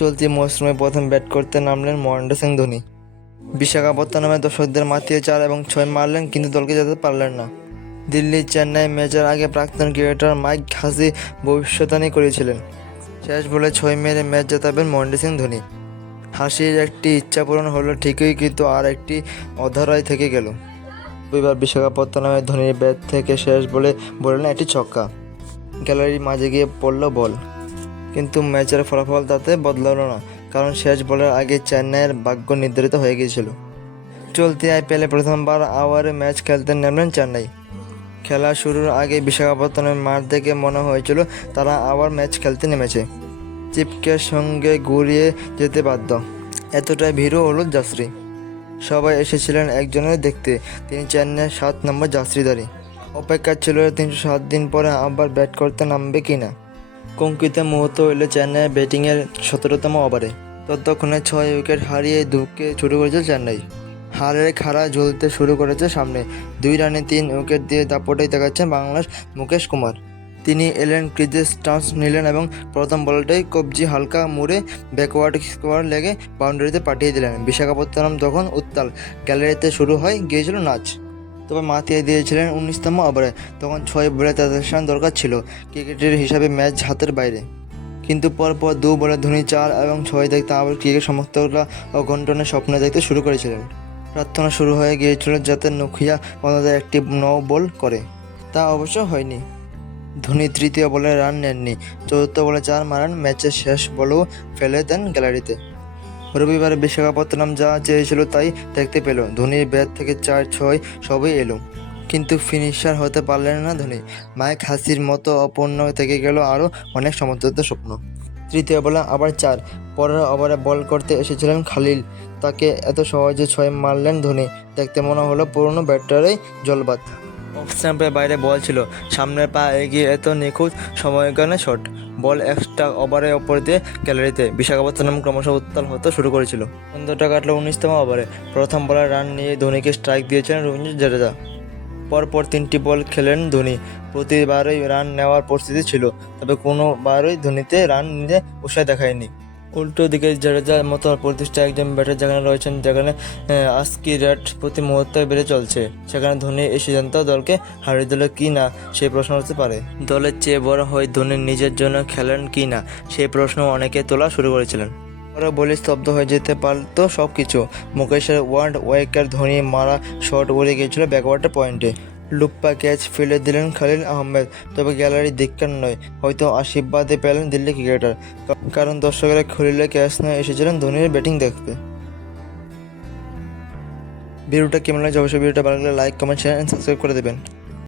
চলতি মৌসুমে প্রথম ব্যাট করতে নামলেন মহেন্দ্র সিং ধোনি। বিশাখাপত্তনমে দর্শকদের মাতিয়ে 4 এবং 6 মারলেন, কিন্তু দলকে যেতে পারলেন না। দিল্লি চেন্নাই ম্যাচের আগে প্রাক্তন ক্রিকেটার মাইক হাসি ভবিষ্যদ্বাণী করেছিলেন, শেষ বলে 6 মেরে ম্যাচ জেতাবেন মহেন্দ্র সিং ধোনি। হাসির একটি ইচ্ছা পূরণ হলো ঠিকই, কিন্তু আর একটি অধরাই থেকে গেল। রবিবার বিশাখাপত্তনমে ধোনির ব্যাট থেকে শেষ বলে বললেন একটি ছক্কা। গ্যালারির মাঝে গিয়ে পড়ল বল, কিন্তু ম্যাচের ফলাফল তাতে বদলালো না, কারণ শেষ বলের আগে চেন্নাইয়ের ভাগ্য নির্ধারিত হয়ে গিয়েছিল। চলতি আইপিএলে প্রথমবার আওয়ারে ম্যাচ খেলতে নামলেন চেন্নাই। খেলা শুরুর আগে বিশাখাপত্তনমের মাঠ দেখে মনে হয়েছিল তারা আবার ম্যাচ খেলতে নেমেছে। চিপকের সঙ্গে ঘুরিয়ে যেতে বাধ্য, এতটাই ভিড়ও হলো জার্সি। সবাই এসেছিলেন একজনের দেখতে, তিনি চেন্নাইয়ের 7 নম্বর জার্সিধারী। অপেক্ষা ছিল 307 দিন পরে আবার ব্যাট করতে নামবে কিনা। কঙ্কিত মুহূর্ত হইল চেন্নাইয়ের ব্যাটিংয়ের 17তম ওভারে। ততক্ষণে 6 উইকেট হারিয়ে ধুঁকতে শুরু করেছে চেন্নাই। হারের খাড়া ঝুলতে শুরু করেছে সামনে। 2 রানে 3 উইকেট দিয়ে দাপটাই দেখাচ্ছেন বাংলার মুকেশ কুমার। তিনি এলেন ক্রিজে, স্টান্স নিলেন এবং প্রথম বলটাই কবজি হালকা মুড়ে ব্যাকওয়ার্ড স্কোয়ার লেগে বাউন্ডারিতে পাঠিয়ে দিলেন। বিশাখাপত্তনম তখন উত্তাল, গ্যালারিতে শুরু হয়ে গিয়েছিল নাচ। তবে মাতিয়ে দিয়েছিলেন 19তম ওভারে। তখন 6 বলে 43 রান দরকার ছিল। ক্রিকেটের হিসাবে ম্যাচ হাতের বাইরে, কিন্তু পরপর 2 বলে ধোনি 4 এবং 6 দেখতে আবার ক্রিকেট সমর্থকরা অঘটনের স্বপ্ন দেখতে শুরু করেছিলেন। প্রার্থনা শুরু হয়ে গিয়েছিল যাতে নুখিয়া অন্তত একটি বল করে। তা অবশ্য হয়নি। ধোনি তৃতীয় বলে রান নেননি, চতুর্থ বলে 4 মারেন। ম্যাচের শেষ বলেও ফেলে দেন গ্যালারিতে। রবিবার বিশাখাপত্তনম যা চেয়েছিল তাই দেখতে পেল। ধোনির ব্যাট থেকে 4-6 সবই এলো, কিন্তু ফিনিশার হতে পারলেন না ধোনি। মাইক হাসির মতো অপূর্ণ থেকে গেল আরও অনেক সমর্থকদের স্বপ্ন। তৃতীয় বলে আবার 4। পরের ওভারে বল করতে এসেছিলেন খালিল, তাকে এত সহজে 6 মারলেন ধোনি। দেখতে মনে হলো পুরনো ব্যাটারেই জলবাত। অফ স্ট্যাম্পের বাইরে বল ছিল, সামনের পা এগিয়ে এত নিখুঁত সময়কালে শট। বল এক্সট্রা ওভারের ওপর দিয়ে গ্যালারিতে। বিশাখাপত্তনম ক্রমশ উত্তাল হতে শুরু করেছিল। বন্ধটা কাটল 19তম ওভারে। প্রথম বলে রান নিয়ে ধোনিকে স্ট্রাইক দিয়েছিলেন রবীন্দ্র জাদেজা। পরপর 3টি বল খেলেন ধোনি। প্রতিবারই রান নেওয়ার পরিস্থিতি ছিল, তবে কোনোবারই ধোনিতে রান নিতে উৎসাহ দেখায়নি। উল্টো দিকে জাডেজার মতো প্রতিষ্ঠা একজন ব্যাটার যেখানে রয়েছেন, যেখানে আস্কি রেট প্রতি মুহূর্তে বেড়ে চলছে, সেখানে ধোনি এই সিদ্ধান্ত দলকে হারিয়ে দিল কি না সেই প্রশ্ন হতে পারে। দলের চেয়ে বড় হয়ে ধোনি নিজের জন্য খেলেন কি না সেই প্রশ্ন অনেকে তোলা শুরু করেছিলেন। পরে বলে স্তব্ধ হয়ে যেতে পারত সব কিছু। মুকেশের ওয়ার্ল্ড ওয়েকার ধোনি মারা শট উড়ে গিয়েছিল ব্যাকওয়ার্ডের পয়েন্টে। লুপ্পা ক্যাচ ফেলে দিলেন খালিল আহমেদ। তবে গ্যালারি ধিক্কার নয়, হয়তো আশীর্বাদে পেলেন দিল্লি ক্রিকেটার, কারণ দর্শকেরা খলিলে ক্যাচ নিয়ে এসেছিলেন ধোনির ব্যাটিং দেখতে। ভিডিওটা কেমন লাগছে অবশ্যই ভিডিওটা ভালো লাগলে like, comment, share and subscribe করে দেবেন।